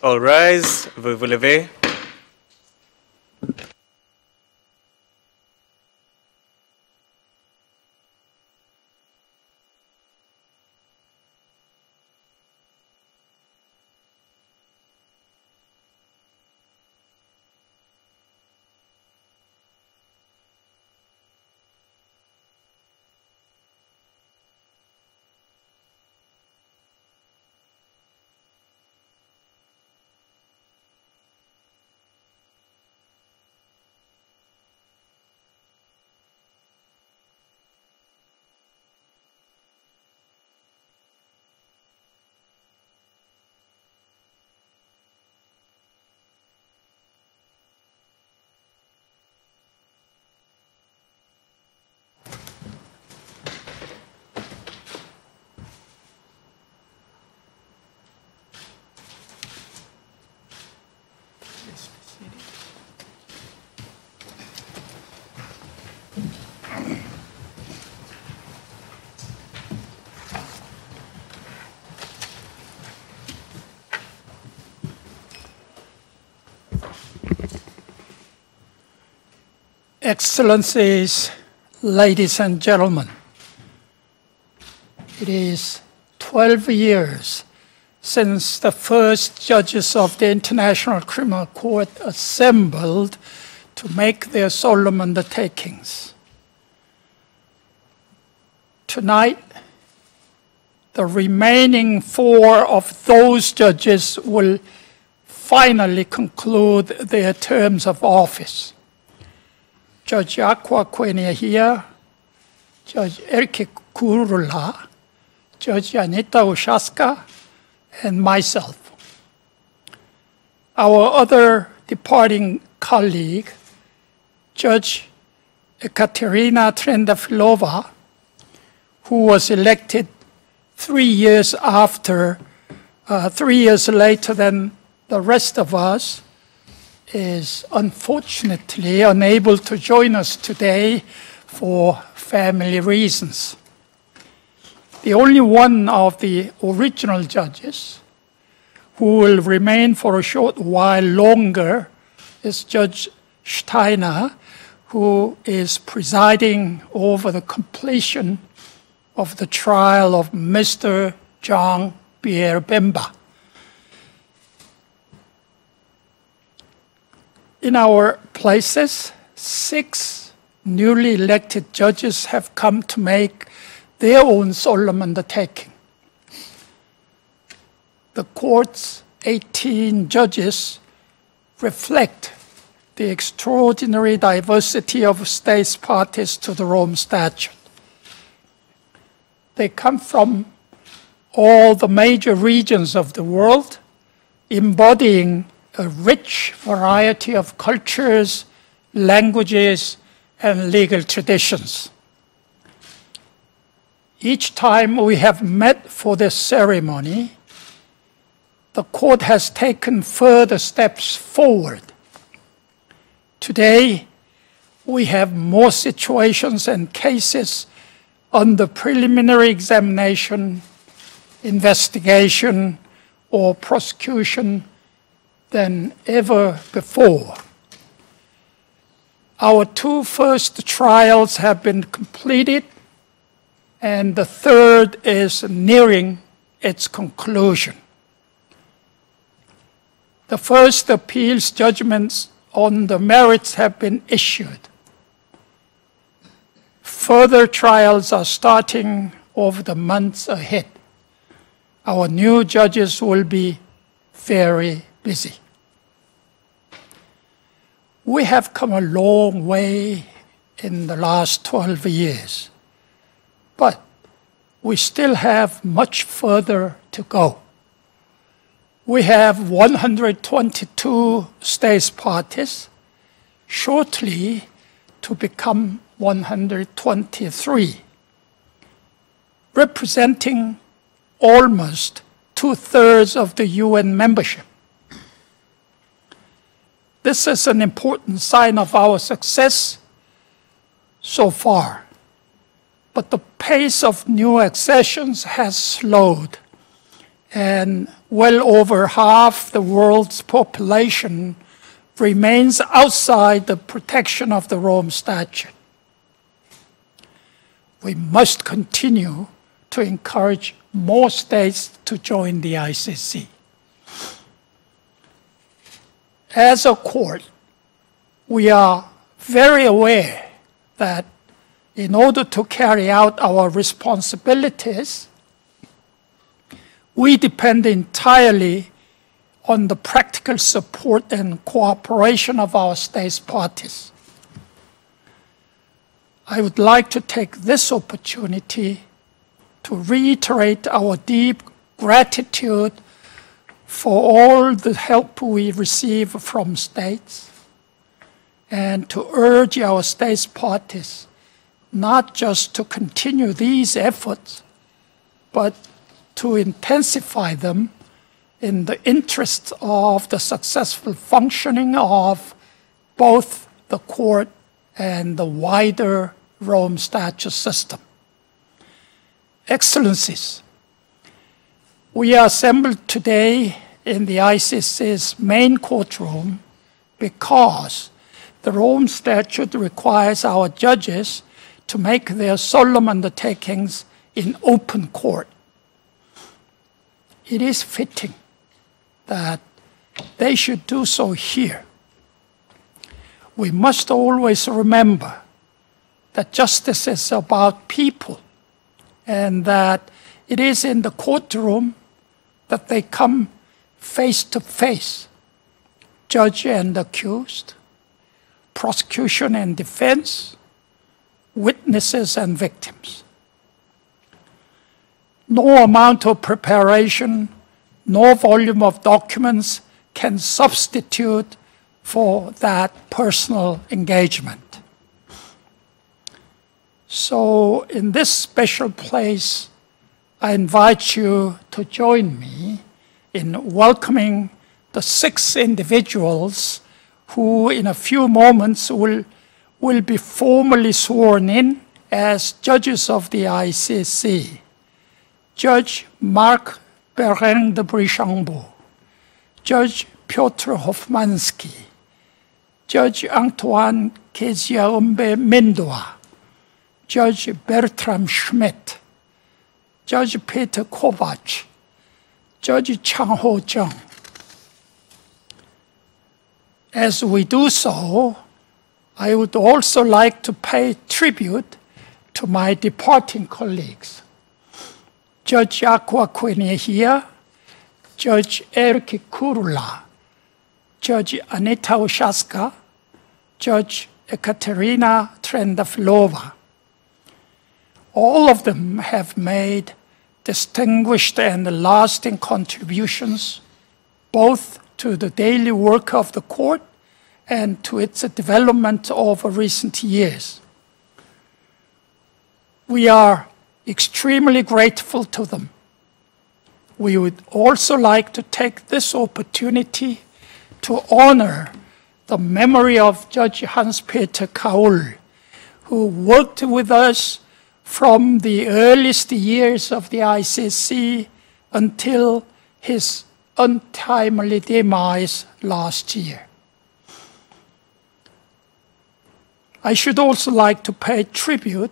All rise, vous vous levez. Excellencies, ladies and gentlemen, it is 12 years since the first judges of the International Criminal Court assembled to make their solemn undertakings. Tonight, the remaining 4 of those judges will finally conclude their terms of office. Judge Aqua Quenia here, Judge Erkki Kurula, Judge Anita Ushaska, and myself. Our other departing colleague, Judge Ekaterina Trendafilova, who was elected 3 years later than the rest of us, is unfortunately unable to join us today for family reasons. The only one of the original judges who will remain for a short while longer is Judge Steiner, who is presiding over the completion of the trial of Mr. Jean-Pierre Bemba. In our places, 6 newly elected judges have come to make their own solemn undertaking. The court's 18 judges reflect the extraordinary diversity of states parties to the Rome Statute. They come from all the major regions of the world, embodying a rich variety of cultures, languages, and legal traditions. Each time we have met for this ceremony, the court has taken further steps forward. Today, we have more situations and cases under preliminary examination, investigation, or prosecution than ever before. Our 2 first trials have been completed, and the 3rd is nearing its conclusion. The first appeals judgments on the merits have been issued. Further trials are starting over the months ahead. Our new judges will be very busy. We have come a long way in the last 12 years, but we still have much further to go. We have 122 states parties, shortly to become 123, representing almost 2/3 of the UN membership. This is an important sign of our success so far, but the pace of new accessions has slowed, and well over half the world's population remains outside the protection of the Rome Statute. We must continue to encourage more states to join the ICC. As a court, we are very aware that in order to carry out our responsibilities, we depend entirely on the practical support and cooperation of our states parties. I would like to take this opportunity to reiterate our deep gratitude for all the help we receive from states, and to urge our states parties not just to continue these efforts, but to intensify them in the interest of the successful functioning of both the court and the wider Rome Statute system. Excellencies, we are assembled today in the ICC's main courtroom because the Rome Statute requires our judges to make their solemn undertakings in open court. It is fitting that they should do so here. We must always remember that justice is about people, and that it is in the courtroom that they come face to face, judge and accused, prosecution and defense, witnesses and victims. No amount of preparation, no volume of documents can substitute for that personal engagement. So in this special place, I invite you to join me in welcoming the 6 individuals who in a few moments will be formally sworn in as judges of the ICC. Judge Marc Bereng de Brichambault, Judge Piotr Hofmansky, Judge Antoine Kezia-Umbe-Mindoa, Judge Bertram Schmidt, Judge Peter Kovac, Judge Chang Ho-jung. As we do so, I would also like to pay tribute to my departing colleagues. Judge Aqua Quinehia, Judge Erkki Kurula, Judge Anita Ushaska, Judge Ekaterina Trendafilova. All of them have made distinguished and lasting contributions both to the daily work of the court and to its development over recent years. We are extremely grateful to them. We would also like to take this opportunity to honor the memory of Judge Hans-Peter Kaul, who worked with us from the earliest years of the ICC until his untimely demise last year. I should also like to pay tribute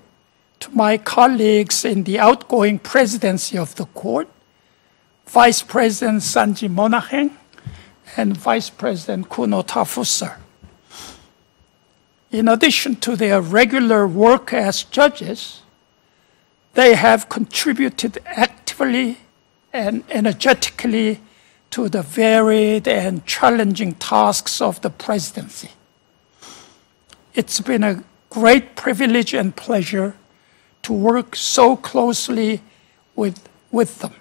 to my colleagues in the outgoing presidency of the court, Vice President Sanji Monacheng and Vice President Kuno Tafusser. In addition to their regular work as judges, they have contributed actively and energetically to the varied and challenging tasks of the presidency. It's been a great privilege and pleasure to work so closely with them.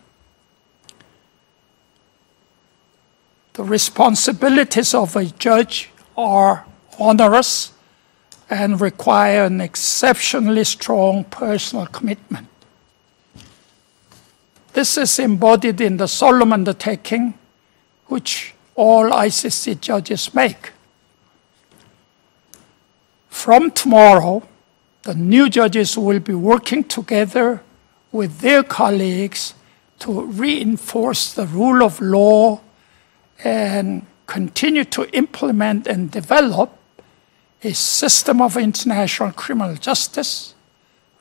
The responsibilities of a judge are onerous and require an exceptionally strong personal commitment. This is embodied in the solemn undertaking which all ICC judges make. From tomorrow, the new judges will be working together with their colleagues to reinforce the rule of law and continue to implement and develop a system of international criminal justice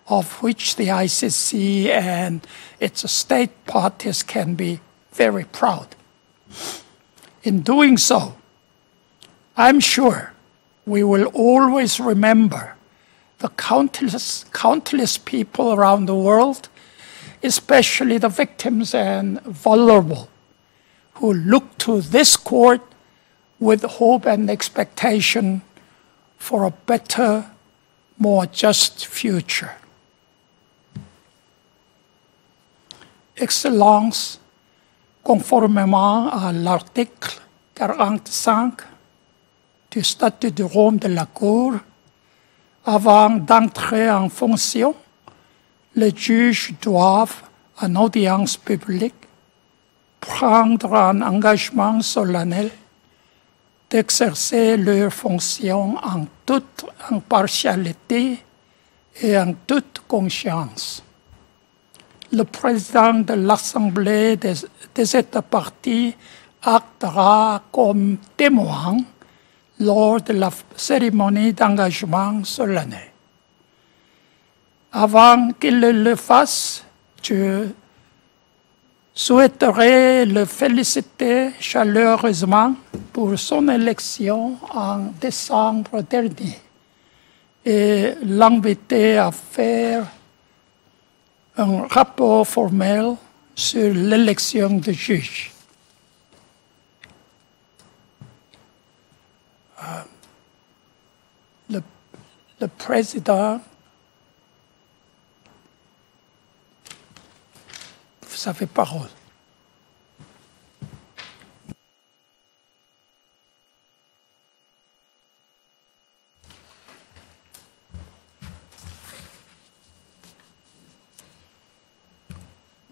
of which the ICC and its state parties can be very proud. In doing so, I'm sure we will always remember the countless people around the world, especially the victims and vulnerable, who look to this court with hope and expectation for a better, more just future. Excellences, conformément à l'article 45 du statut de Rome de la Cour, avant d'entrer en fonction, les juges doivent, en audience publique, prendre un engagement solennel d'exercer leurs fonctions en toute impartialité et en toute conscience. Le président de l'Assemblée des États parties actera comme témoin lors de la cérémonie d'engagement solennel. Avant qu'il le fasse, je souhaiterais le féliciter chaleureusement pour son élection en décembre dernier et l'inviter à faire un rapport formel sur l'élection de juges. Le président, vous avez parole.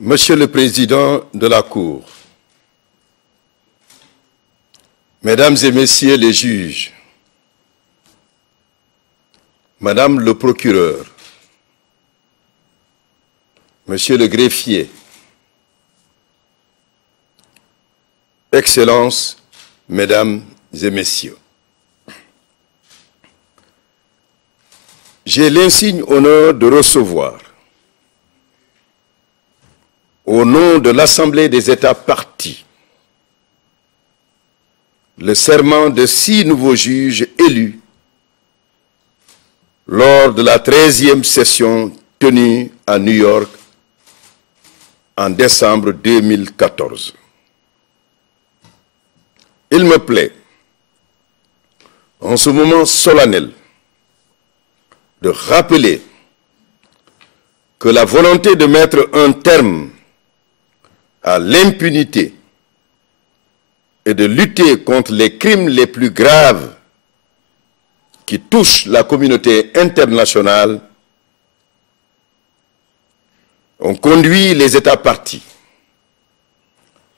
Monsieur le Président de la Cour, Mesdames et Messieurs les juges, Madame le procureur, Monsieur le greffier, Excellences, Mesdames et Messieurs, j'ai l'insigne honneur de recevoir, au nom de l'Assemblée des États parties, le serment de 6 nouveaux juges élus lors de la 13e session tenue à New York en décembre 2014. Il me plaît, en ce moment solennel, de rappeler que la volonté de mettre un terme à l'impunité et de lutter contre les crimes les plus graves qui touchent la communauté internationale ont conduit les États parties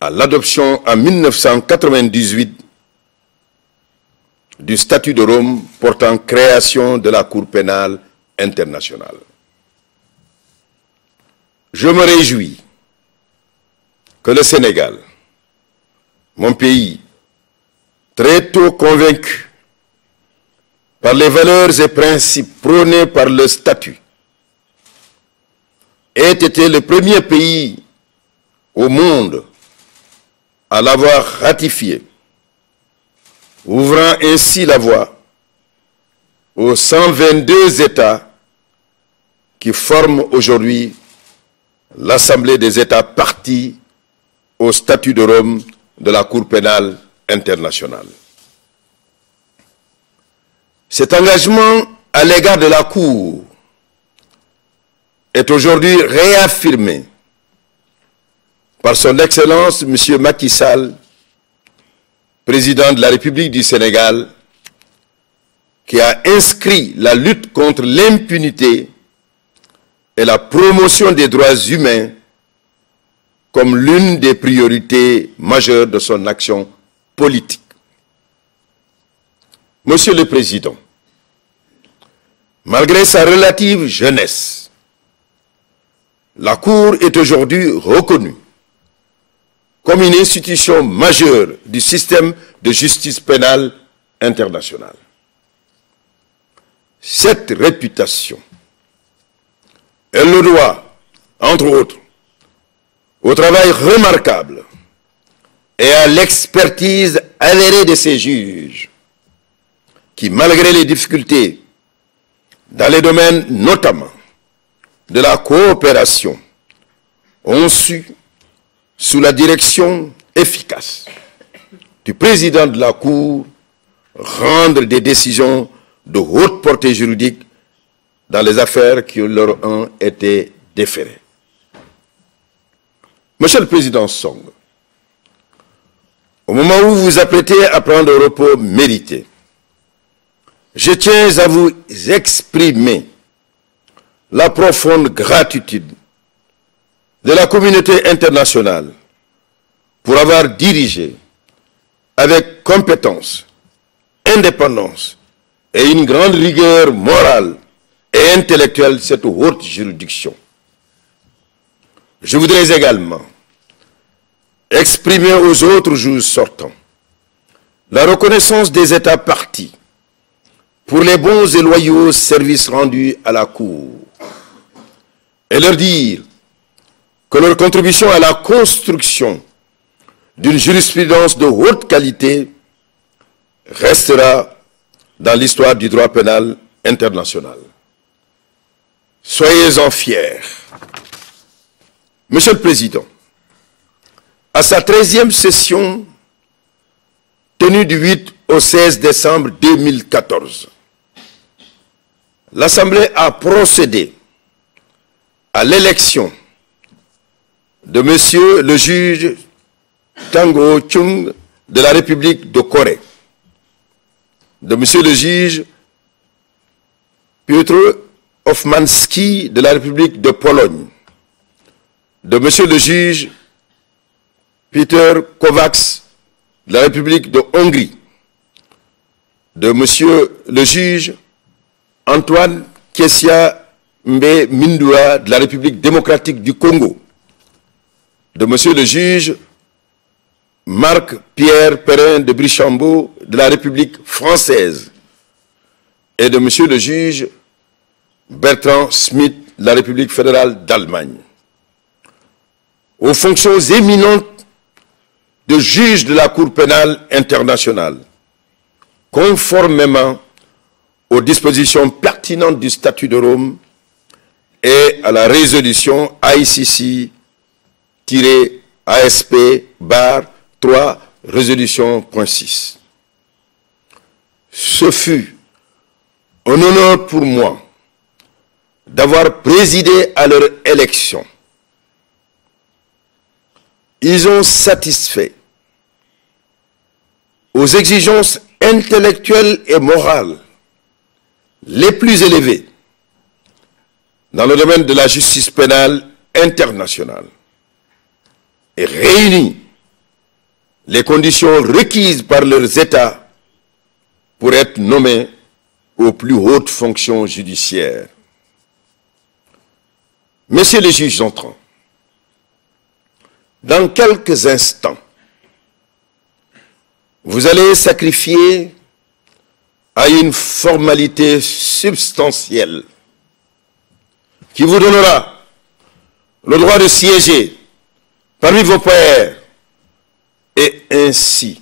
à l'adoption en 1998 du statut de Rome portant création de la Cour pénale internationale. Je me réjouis que le Sénégal, mon pays, très tôt convaincu par les valeurs et principes prônés par le statut, ait été le premier pays au monde à l'avoir ratifié, ouvrant ainsi la voie aux 122 États qui forment aujourd'hui l'Assemblée des États parties au statut de Rome de la Cour pénale internationale. Cet engagement à l'égard de la Cour est aujourd'hui réaffirmé par son Excellence M. Macky Sall, président de la République du Sénégal, qui a inscrit la lutte contre l'impunité et la promotion des droits humains comme l'une des priorités majeures de son action politique. Monsieur le Président, malgré sa relative jeunesse, la Cour est aujourd'hui reconnue comme une institution majeure du système de justice pénale internationale. Cette réputation, elle le doit, entre autres, au travail remarquable et à l'expertise avérée de ces juges, qui, malgré les difficultés, dans les domaines notamment de la coopération, ont su, sous la direction efficace du président de la Cour, rendre des décisions de haute portée juridique dans les affaires qui leur ont été déférées. Monsieur le Président Song, au moment où vous vous apprêtez à prendre un repos mérité, je tiens à vous exprimer la profonde gratitude de la communauté internationale pour avoir dirigé avec compétence, indépendance et une grande rigueur morale et intellectuelle cette haute juridiction. Je voudrais également exprimer aux autres juges sortants la reconnaissance des États partis pour les bons et loyaux services rendus à la Cour et leur dire que leur contribution à la construction d'une jurisprudence de haute qualité restera dans l'histoire du droit pénal international. Soyez-en fiers. Monsieur le Président, à sa 13e session tenue du 8 au 16 décembre 2014, l'Assemblée a procédé à l'élection de Monsieur le juge Tang Ho-chung de la République de Corée, de Monsieur le juge Piotr Hofmanski de la République de Pologne, de Monsieur le juge Peter Kovacs de la République de Hongrie, de Monsieur le juge Antoine Kessia Mbe Mindua de la République démocratique du Congo, de Monsieur le juge Marc-Pierre Perrin de Brichambault de la République française et de Monsieur le juge Bertrand Smith de la République fédérale d'Allemagne. Aux fonctions éminentes de juge de la Cour pénale internationale, conformément aux dispositions pertinentes du statut de Rome et à la résolution ICC-ASP-3 résolution.6. Ce fut un honneur pour moi d'avoir présidé à leur élection. Ils ont satisfait aux exigences intellectuelles et morales les plus élevées dans le domaine de la justice pénale internationale et réuni les conditions requises par leurs États pour être nommés aux plus hautes fonctions judiciaires. Messieurs les juges entrants, dans quelques instants, vous allez sacrifier à une formalité substantielle qui vous donnera le droit de siéger parmi vos pairs et ainsi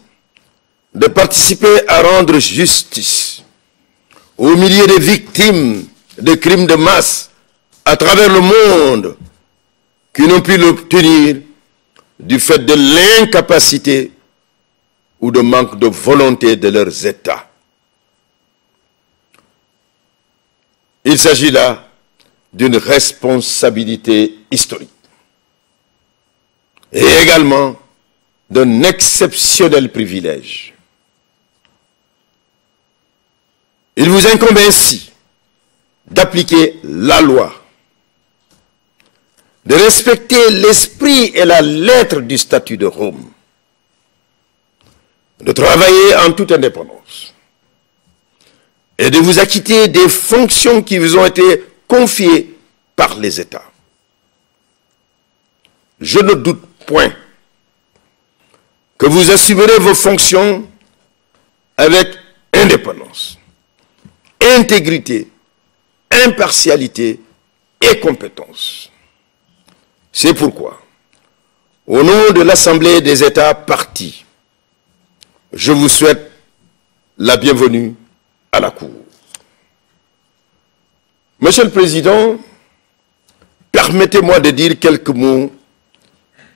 de participer à rendre justice aux milliers de victimes de crimes de masse à travers le monde qui n'ont pu l'obtenir du fait de l'incapacité ou de manque de volonté de leurs États. Il s'agit là d'une responsabilité historique et également d'un exceptionnel privilège. Il vous incombe ainsi d'appliquer la loi, de respecter l'esprit et la lettre du statut de Rome, de travailler en toute indépendance et de vous acquitter des fonctions qui vous ont été confiées par les États. Je ne doute point que vous assumerez vos fonctions avec indépendance, intégrité, impartialité et compétence. C'est pourquoi, au nom de l'Assemblée des États parties, je vous souhaite la bienvenue à la Cour. Monsieur le Président, permettez-moi de dire quelques mots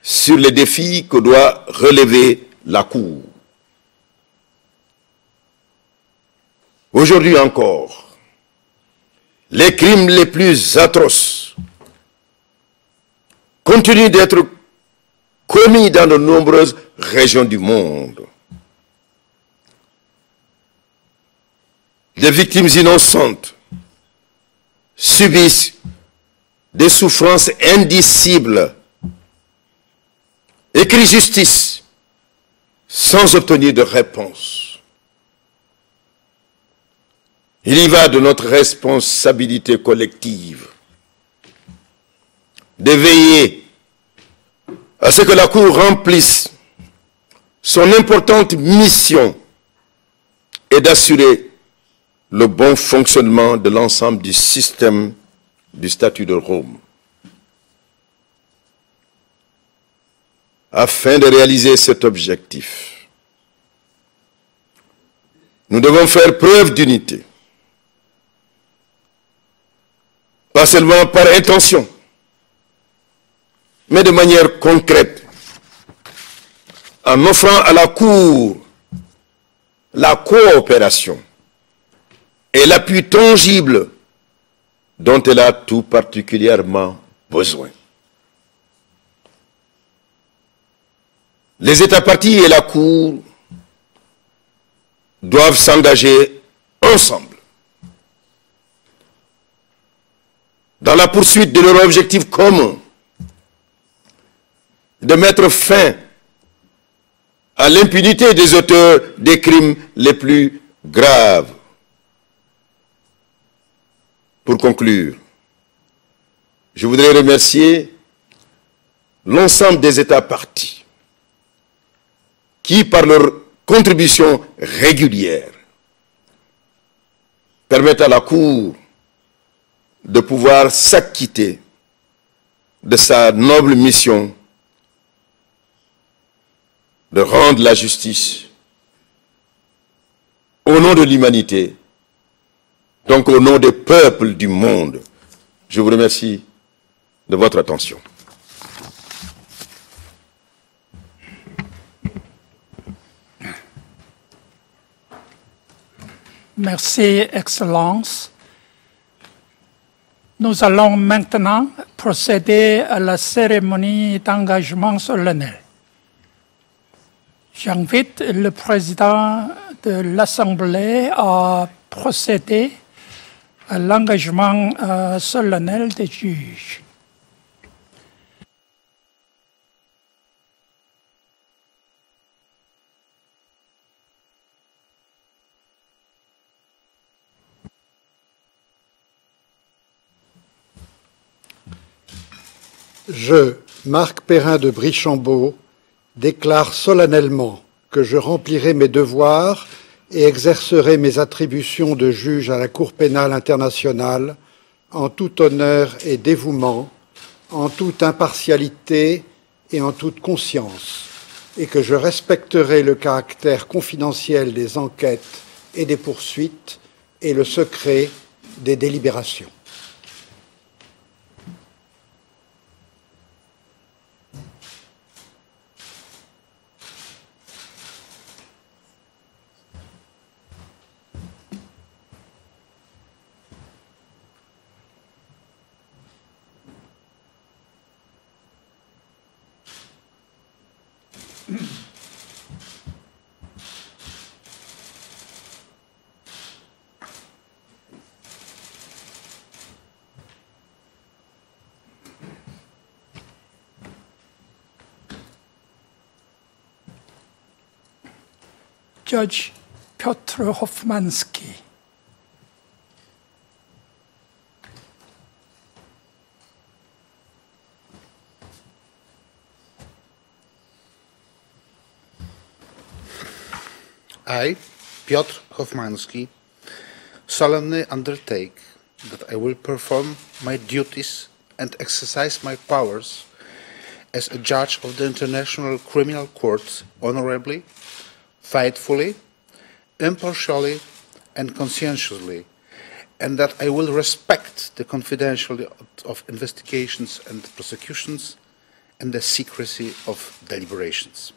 sur les défis que doit relever la Cour. Aujourd'hui encore, les crimes les plus atroces continuent d'être commis dans de nombreuses régions du monde. Des victimes innocentes subissent des souffrances indicibles et crient justice sans obtenir de réponse. Il y va de notre responsabilité collective de veiller à ce que la Cour remplisse son importante mission et d'assurer le bon fonctionnement de l'ensemble du système du statut de Rome. Afin de réaliser cet objectif, nous devons faire preuve d'unité, pas seulement par intention, mais de manière concrète, en offrant à la Cour la coopération et l'appui tangible dont elle a tout particulièrement besoin. Les États parties et la Cour doivent s'engager ensemble dans la poursuite de leur objectif commun de mettre fin à l'impunité des auteurs des crimes les plus graves. Pour conclure, je voudrais remercier l'ensemble des États parties qui, par leur contribution régulière, permettent à la Cour de pouvoir s'acquitter de sa noble mission de rendre la justice au nom de l'humanité, donc au nom des peuples du monde. Je vous remercie de votre attention. Merci, Excellence. Nous allons maintenant procéder à la cérémonie d'engagement solennel. J'invite le président de l'Assemblée à procéder à l'engagement solennel des juges. Je, Marc Perrin de Brichambault, déclare solennellement que je remplirai mes devoirs et exercerai mes attributions de juge à la Cour pénale internationale en tout honneur et dévouement, en toute impartialité et en toute conscience, et que je respecterai le caractère confidentiel des enquêtes et des poursuites et le secret des délibérations. Judge Piotr Hofmanski. I, Piotr Hofmański, solemnly undertake that I will perform my duties and exercise my powers as a judge of the International Criminal Court honorably, faithfully, impartially, and conscientiously, and that I will respect the confidentiality of investigations and prosecutions and the secrecy of deliberations.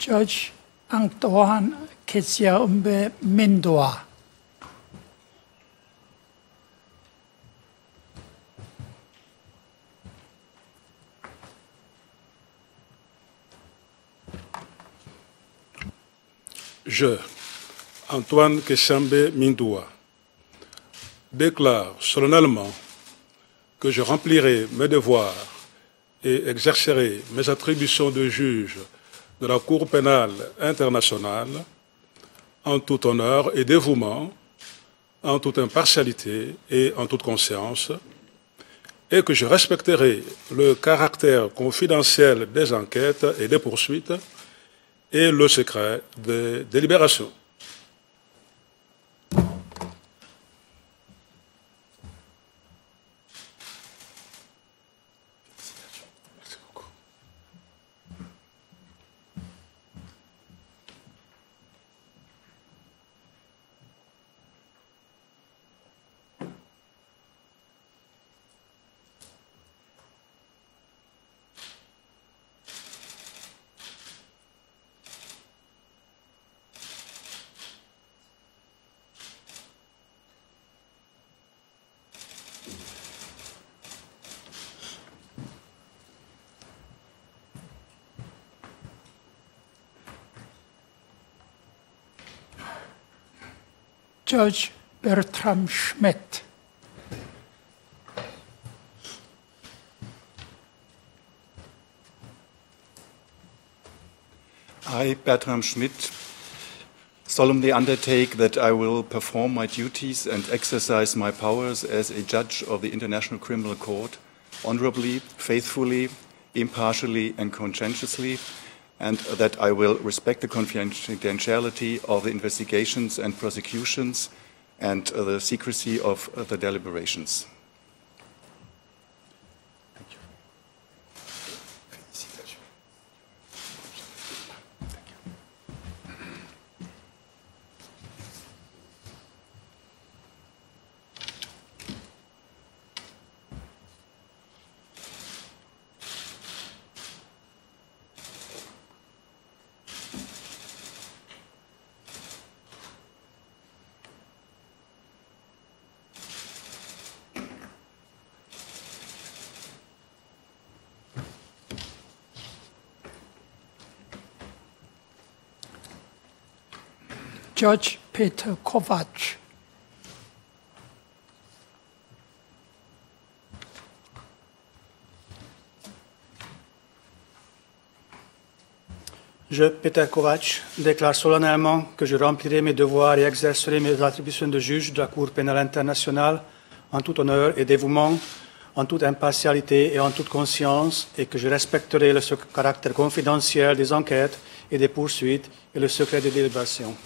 Judge Antoine Ketsia Mindoa. Je, Antoine Kessambe Mindoua, déclare solennellement que je remplirai mes devoirs et exercerai mes attributions de juge de la Cour pénale internationale en tout honneur et dévouement, en toute impartialité et en toute conscience, et que je respecterai le caractère confidentiel des enquêtes et des poursuites et le secret des délibérations. Judge Bertram Schmidt. I, Bertram Schmidt, solemnly undertake that I will perform my duties and exercise my powers as a judge of the International Criminal Court honorably, faithfully, impartially, and conscientiously, and that I will respect the confidentiality of the investigations and prosecutions and the secrecy of the deliberations. Judge Peter Kovac. Je, Peter Kovac, déclare solennellement que je remplirai mes devoirs et exercerai mes attributions de juge de la Cour pénale internationale en tout honneur et dévouement, en toute impartialité et en toute conscience, et que je respecterai le caractère confidentiel des enquêtes et des poursuites et le secret des délibérations.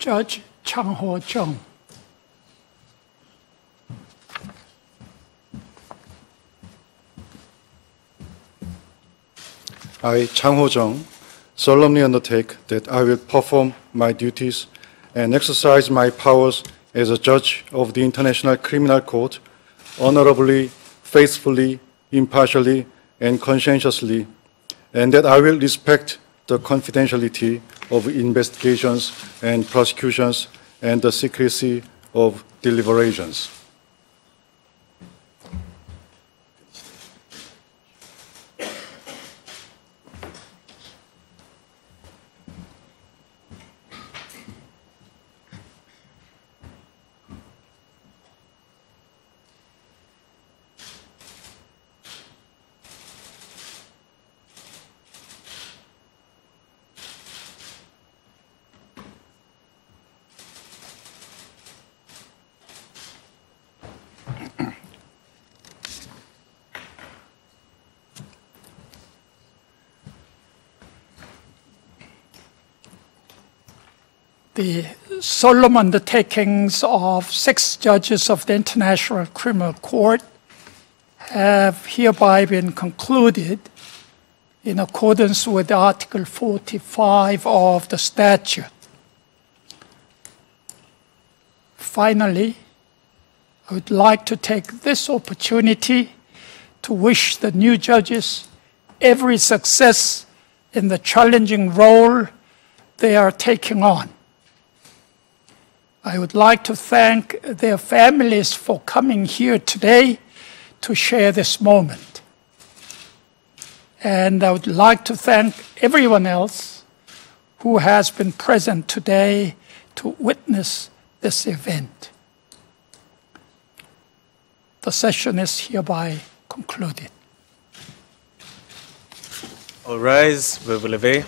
Judge Chang Ho-jung. I, Chang Ho-jung, solemnly undertake that I will perform my duties and exercise my powers as a judge of the International Criminal Court honorably, faithfully, impartially, and conscientiously, and that I will respect the confidentiality of investigations and prosecutions and the secrecy of deliberations. The solemn undertakings of 6 judges of the International Criminal Court have hereby been concluded in accordance with Article 45 of the statute. Finally, I would like to take this opportunity to wish the new judges every success in the challenging role they are taking on. I would like to thank their families for coming here today to share this moment. And I would like to thank everyone else who has been present today to witness this event. The session is hereby concluded. All rise, veuillez vous lever.